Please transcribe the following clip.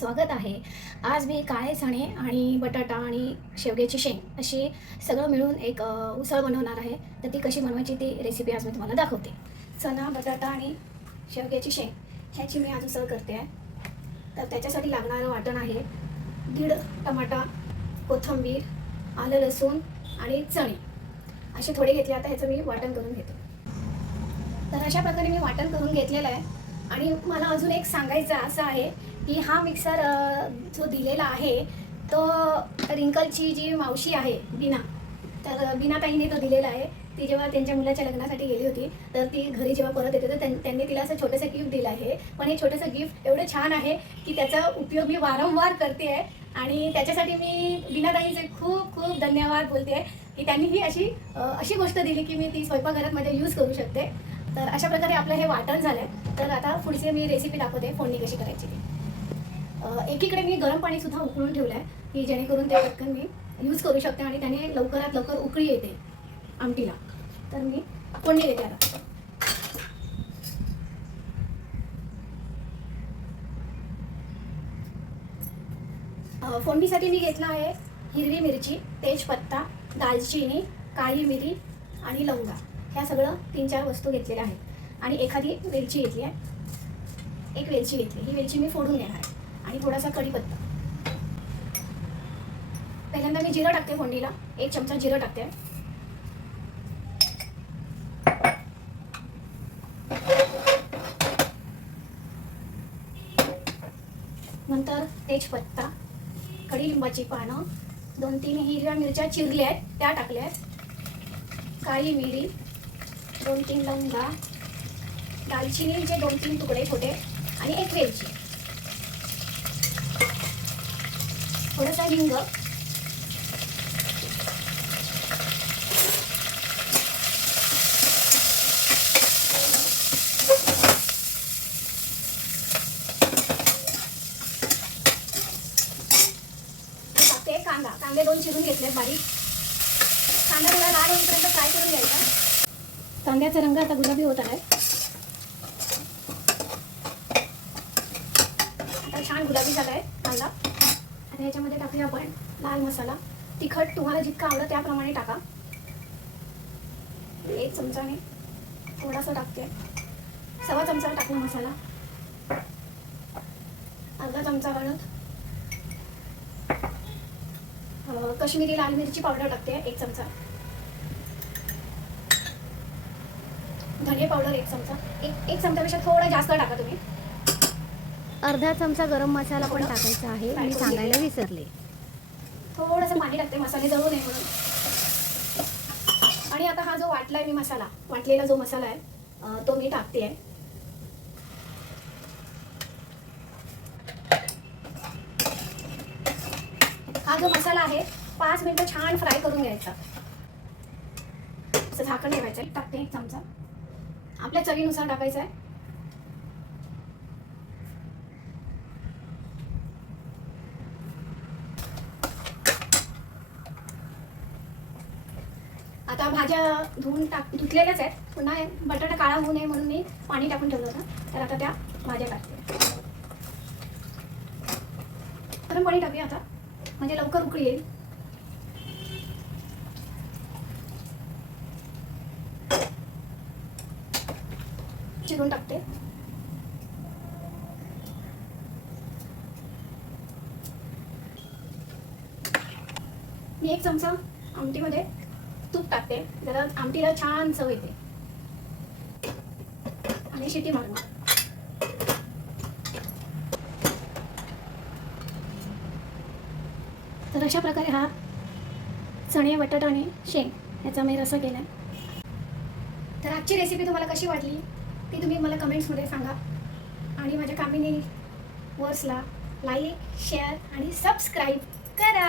स्वागत आहे। आज मी काळे चणे आणि बटाटा आणि शेवग्याची शेंग अशी सगळं मिळून एक उसळ बनवणार आहे। तर ती कशी बनवायची ती रेसिपी आज मी तुम्हाला दाखवते। चणा, बटाटा आणि शेवग्याची शेंग ह्याची मी आज उसळ करते आहे। तर त्याच्यासाठी लागणारं वाटण आहे 1.5 टमाटा, कोथिंबीर, आलं लसूण आणि चणे असे थोडे घेतले। आता ह्याचं मी वाटण करून घेते। तर अशा प्रकारे मी वाटण करून घेतलेलं आहे। आणि मला अजून एक सांगायचं असं आहे की हा मिक्सर जो दिलेला आहे तो रिंकलची जी मावशी आहे बीना, तर बीनाताईने तो दिलेला आहे। ती जेव्हा त्यांच्या मुलाच्या लग्नासाठी गेली होती तर ती घरी जेव्हा परत येते तर त्यांनी तिला असं छोटंसं गिफ्ट दिलं आहे। पण हे छोटंसं गिफ्ट एवढं छान आहे की त्याचा उपयोग मी वारंवार करते आहे आणि त्याच्यासाठी मी बीनाताईचे खूप खूप धन्यवाद बोलते आहे की त्यांनी ही अशी गोष्ट दिली की मी ती स्वयंपाकघरात माझ्या यूज करू शकते। तर अशा प्रकारे आपलं हे वाटण झालं आहे। तर आता पुढची मी रेसिपी दाखवते फोडणी कशी करायची ती। एकीकडे मी गरम पाणीसुद्धा उकळून ठेवलं आहे की जेणेकरून ते पटकन मी यूज करू शकते आणि त्याने लवकरात लवकर उकळी येते आमटीला। तर मी फोडणी देते आता। फोडणीसाठी मी घेतला आहे हिरवी मिरची, तेजपत्ता, दालचिनी, काळी मिरी आणि लवंगा, ह्या सगळं 3-4 वस्तू घेतलेल्या आहेत। आणि एखादी वेलची घेतली आहे, एक वेलची घेतली, ही वेलची मी फोडून घेणार आहे आणि थोडासा कढीपत्ता। पहिल्यांदा मी जिरं टाकते फोडणीला, 1 चमचा जिरं टाकते। नंतर तेजपत्ता, कडीलिंबाची पानं, 2-3 हिरव्या मिरच्या चिरल्या आहेत त्या टाकल्या आहेत, काळी मिरी, 2-3 लवंगा, दालचिनीचे 2-3 तुकडे छोटे आणि एक वेलची, थोडासा हिंग, कांदे 2 चिरून घेतले बारीक। कांदा थोडा लाल होईपर्यंत फ्राय करून घ्यायचा। कांद्याचा रंग आता गुलाबी होत आहे, आता छान गुलाबी झाला आहे कांदा। आता ह्याच्यामध्ये टाकूया आपण लाल मसाला। तिखट तुम्हाला जितका आवडत त्याप्रमाणे टाका। 1 चमचाने थोडासा टाकते, 1.25 चमचा टाकू मसाला, अर्धा चमचा हळद, कश्मीरी लाल मिरची पावडर टाकते 1 चमचा, धने पावडर 1 चमचा, एक चमचापेक्षा थोडा जास्त टाका तुम्ही। अर्धा चमचा गरम मसाला पण टाकायचा आहे, मी सांगायला विसरले। थोडंसं पाणी टाकते मसाले जळू नये म्हणून। आणि आता हा जो वाटलाय मी मसाला, वाटलेला जो मसाला आहे तो मी टाकते आहे। हा जो मसाला आहे 5 मिनिटं छान फ्राय करून घ्यायचा। असं झाकण ठेवायचं। टाकते 1 चमचा, आपल्या चवीनुसार टाकायचं आहे। आता भाज्या धुतलेल्याच आहेत, पुन्हा बटाटा काळा होऊ नये म्हणून मी पाणी टाकून ठेवलं होतं। तर आता त्या भाज्या टाकते, गरम पाणी टाकूया आता म्हणजे लवकर उकळी येईल। चिरून टाकते, मी 1 चमचा आमटीमध्ये तूप टाकते, जरा आमटीला छान चव येते। आणि शिटी मारून तर अशा प्रकारे हा चणे, बटाटा आणि शेंग याचा मी रस्सा केला आहे। तर आजची रेसिपी तुम्हाला कशी वाटली ती तुम्ही मला कमेंट्समध्ये सांगा आणि माझ्या कामिनी वर्सला लाईक, शेअर आणि सबस्क्राईब करा।